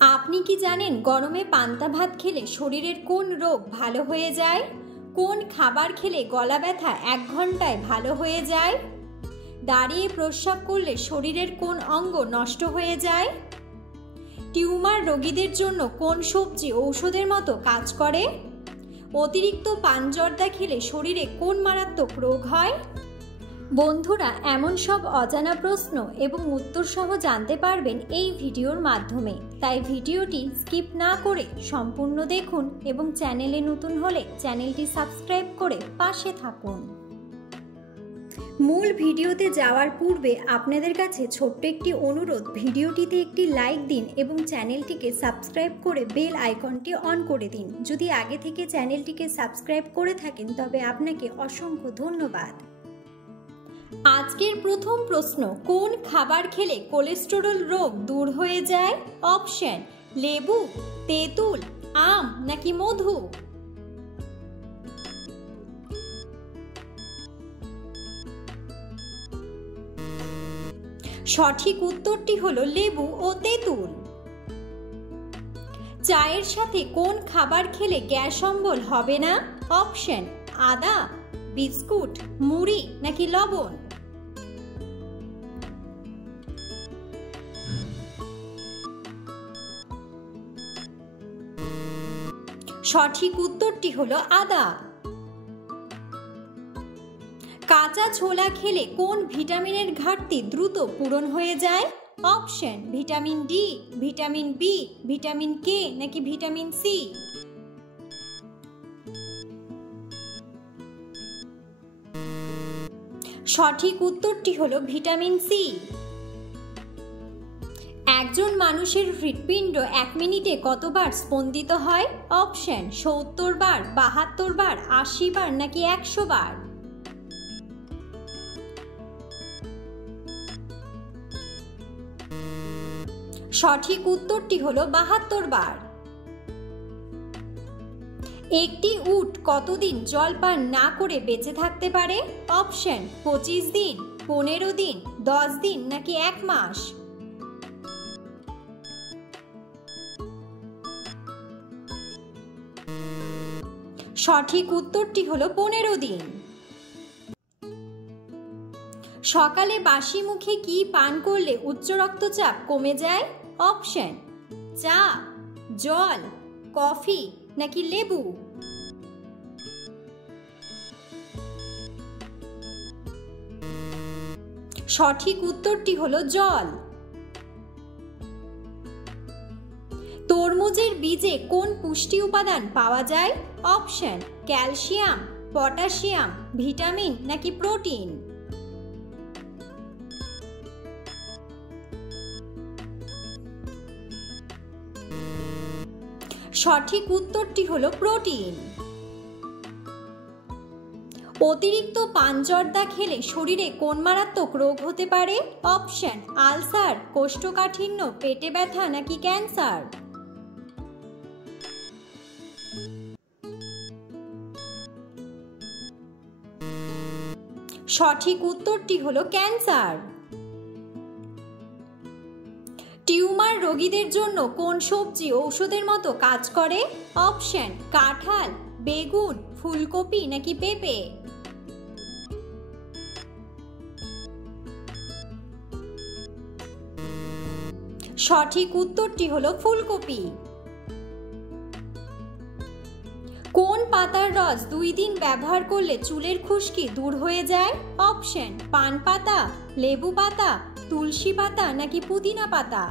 আপনি কি জানেন গরমে পান্তা ভাত খেলে শরীরের কোন রোগ ভালো হয়ে যায়? কোন খাবার খেলে গলা ব্যথা 1 ঘন্টায় ভালো হয়ে যায়? দাঁড়িয়ে প্রস্রাব করলে শরীরের কোন অঙ্গ নষ্ট হয়ে যায়? টিউমার রোগীদের জন্য কোন সবজি ঔষধের মতো কাজ করে? অতিরিক্ত পানজর্দা খেলে শরীরে কোন মারাত্মক রোগ হয়? বন্ধুরা, এমন সব অজানা প্রশ্ন এবং উত্তর সহ জানতে পারবেন এই ভিডিওর মাধ্যমে। তাই ভিডিওটি স্কিপ না করে সম্পূর্ণ দেখুন এবং চ্যানেলে নতুন হলে চ্যানেলটি সাবস্ক্রাইব করে পাশে থাকুন। মূল ভিডিওতে যাওয়ার পূর্বে আপনাদের কাছে ছোট্ট একটি অনুরোধ, ভিডিওটিতে একটি লাইক দিন এবং চ্যানেলটিকে সাবস্ক্রাইব করে বেল আইকনটি অন করে দিন। যদি আগে থেকে চ্যানেলটিকে সাবস্ক্রাইব করে থাকেন তবে আপনাকে অসংখ্য ধন্যবাদ। আজকের প্রথম প্রশ্ন, কোন খাবার খেলে কোলেস্টেরল রোগ দূর হয়ে যায়? অপশন: লেবু, তেঁতুল, আম নাকি মধু? সঠিক উত্তরটি হলো লেবু ও তেঁতুল। চায়ের সাথে কোন খাবার খেলে গ্যাস অম্বল হবে না? অপশন: আদা, বিস্কুট, মুড়ি নাকি লবণ? সঠিক উত্তরটি হলো আদা। কাঁচা ছোলা খেলে কোন ভিটামিনের ঘাটতি দ্রুত পূরণ হয়ে যায়? Option: vitamin D, vitamin B, vitamin K নাকি ভিটামিন সি? সঠিক উত্তরটি হলো ভিটামিন সি। একজন মানুষের হৃৎপিণ্ড 1 মিনিটে কতবার স্পন্দিত হয়? অপশন: 70 বার, 72 বার, 80 বার নাকি 100 বার? সঠিক উত্তরটি হলো 72 বার। একটি উট কতদিন জল পান না করে বেঁচে থাকতে পারে? অপশন: 25 দিন, 15 দিন, 10 দিন নাকি 1 মাস? সঠিক উত্তরটি হলো 15 দিন। সকালে বাসি মুখে কি পান করলে উচ্চ রক্তচাপ কমে যায়? অপশন: চা, জল, কফি নাকি লেবু? সঠিক উত্তরটি হলো জল। তরমুজের বীজে কোন পুষ্টি উপাদান পাওয়া যায়? অপশন: ক্যালসিয়াম, পটাশিয়াম, ভিটামিন নাকি প্রোটিন? সঠিক উত্তরটি হলো প্রোটিন। অতিরিক্ত পানজর্দা খেলে শরীরে কোন মারাত্মক রোগ হতে পারে? অপশন: আলসার, কোষ্ঠকাঠিন্য, পেটে ব্যথা নাকি ক্যান্সার? সঠিক উত্তরটি হলো ক্যান্সার। টিউমার রোগীদের জন্য কোন সবজি ঔষধের মতো কাজ করে? অপশন: কাঁঠাল, বেগুন, ফুলকপি নাকি পেঁপে? সঠিক উত্তরটি হলো ফুলকপি। কোন পাতার রস 2 দিন ব্যবহার করলে চুলের খুশকি দূর হয়ে যায়? অপশন: পান পাতা, লেবু পাতা, তুলসী পাতা নাকি পুদিনা পাতা?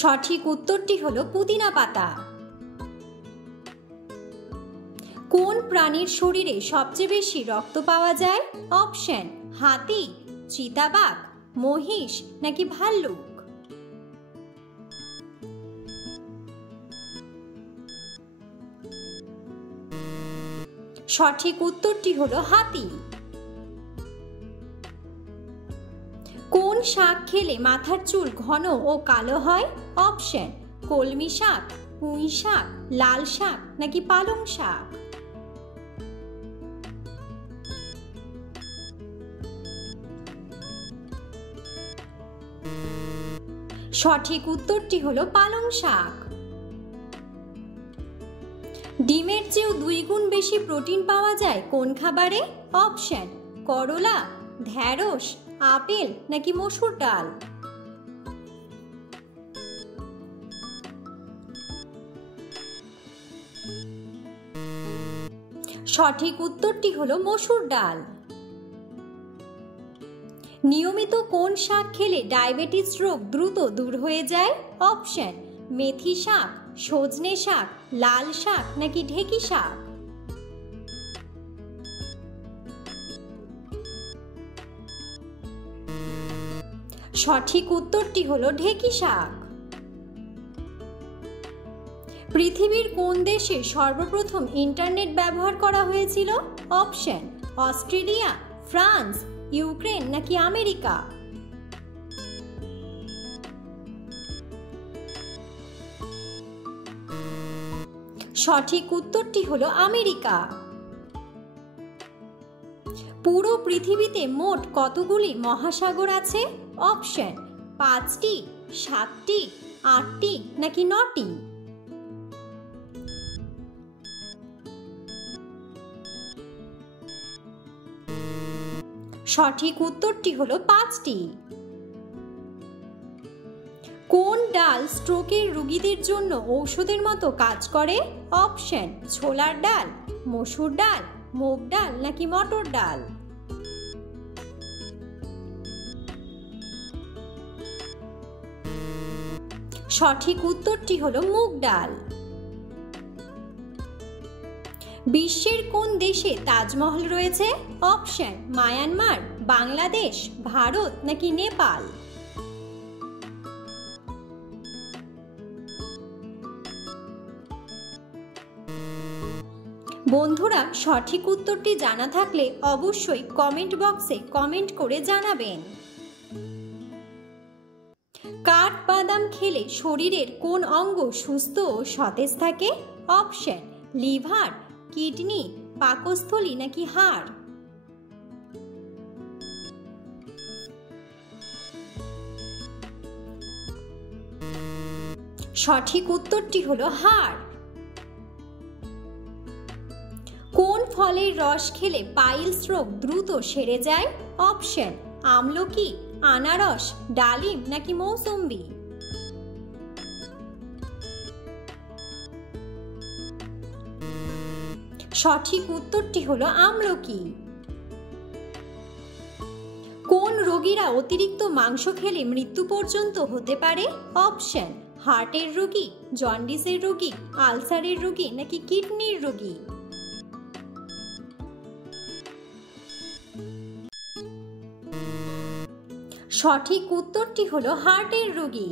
সঠিক উত্তরটি হলো পুদিনা পাতা। কোন প্রাণীর শরীরে সবচেয়ে বেশি রক্ত পাওয়া যায়? অপশন: হাতি, চিতাবাঘ, মহিষ নাকি ভাল্লুক? সঠিক উত্তরটি হলো হাতি। কোন শাক খেলে মাথার চুল ঘন ও কালো হয়? অপশন: কলমি শাক, পুঁই শাক, লাল শাক নাকি পালং শাক? সঠিক উত্তরটি হলো পালং শাক। ডিমের চেয়েও 2 গুণ বেশি প্রোটিন পাওয়া যায় কোন খাবারে? অপশন: করলা, ঢ্যাঁড়স, আপেল নাকি মসুর ডাল। সঠিক উত্তরটি হলো মসুর ডাল। নিয়মিত কোন শাক খেলে ডায়াবেটিস রোগ দ্রুত দূর হয়ে যায়? অপশন: মেথি শাক, সজনে শাক, লাল শাক নাকি ঢেঁকি শাক। সঠিক উত্তরটি হলো ঢেঁকি শাক। পৃথিবীর কোন দেশে সর্বপ্রথম ইন্টারনেট ব্যবহার করা হয়েছিল? অপশন: অস্ট্রেলিয়া, ফ্রান্স, ইউক্রেন নাকি আমেরিকা। সঠিক উত্তরটি হলো আমেরিকা। পুরো পৃথিবীতে মোট কতগুলি মহাসাগর আছে? অপশন: 5টি, 7টি, 8টি নাকি 9টি। সঠিক উত্তরটি হলো 5টি। কোন ডাল স্ট্রোকের রোগীদের জন্য ঔষধের মতো কাজ করে? অপশন: ছোলার ডাল, মসুর ডাল, মুগ ডাল নাকি মটর ডাল। সঠিক উত্তরটি হলো মুগ ডাল। বিশ্বের কোন দেশে তাজমহল রয়েছে? অপশন: মায়ানমার, বাংলাদেশ, ভারত নাকি নেপাল। বন্ধুরা, সঠিক উত্তরটি জানা থাকলে অবশ্যই কমেন্ট বক্সে কমেন্ট করে জানাবেন। কাঠবাদাম খেলে শরীরের কোন অঙ্গ সুস্থ ও সতেজ থাকে? অপশন: লিভার, কিডনি, পাকস্থলী নাকি হাড়। সঠিক উত্তরটি হলো হাড়। কোন ফলের রস খেলে পাইলস রোগ দ্রুত সেরে যায়? অপশন: আমলকি, আনারস, ডালিম নাকি মৌসুম্বি। সঠিক উত্তরটি হলো আমলকি। কোন রোগীরা অতিরিক্ত মাংস খেলে মৃত্যু পর্যন্ত হতে পারে? অপশন: হার্টের রোগী, জন্ডিসের রোগী, আলসারের রোগী নাকি কিডনির রোগী। সঠিক উত্তরটি হলো হার্টের রোগী।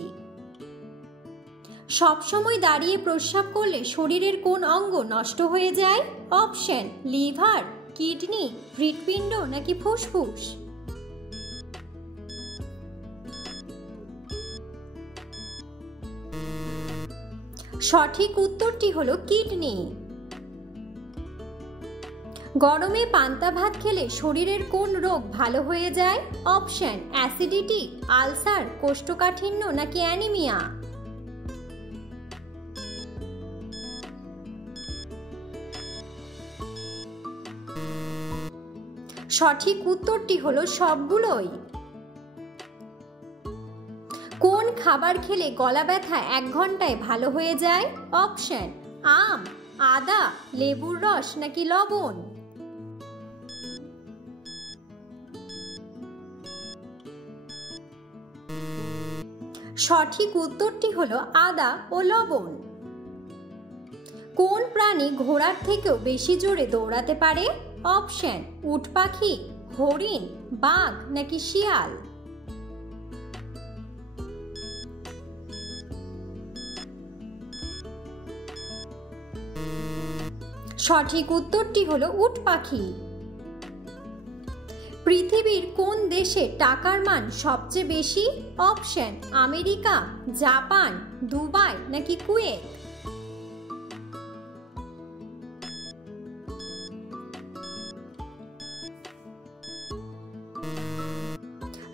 সবসময় দাঁড়িয়ে প্রস্রাব করলে শরীরের কোন অঙ্গ নষ্ট হয়ে যায়? অপশন: লিভার, কিডনি, হৃৎপিণ্ড নাকি ফুসফুস। সঠিক উত্তরটি হলো কিডনি। গরমে পান্তা ভাত খেলে শরীরের কোন রোগ ভালো হয়ে যায়? অপশন: অ্যাসিডিটি, আলসার, কোষ্ঠকাঠিন্য নাকি অ্যানিমিয়া। সঠিক উত্তরটি হলো সবগুলোই। কোন খাবার খেলে গলা ব্যথা 1 ঘন্টায় ভালো হয়ে যায়? অপশন: আম, আদা, লেবুর রস নাকি লবণ। সঠিক উত্তরটি হলো আদা ও লবণ। কোন প্রাণী ঘোড়ার থেকেও বেশি জোরে দৌড়াতে পারে? অপশন: উট পাখি, হরিণ, বাঘ নাকি শিয়াল। সঠিক উত্তরটি হলো উট পাখি। পৃথিবীর কোন দেশে টাকার মান সবচেয়ে বেশি? অপশন: আমেরিকা, জাপান, দুবাই নাকি কুয়েত।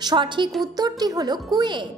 সঠিক উত্তরটি হলো কুয়েত।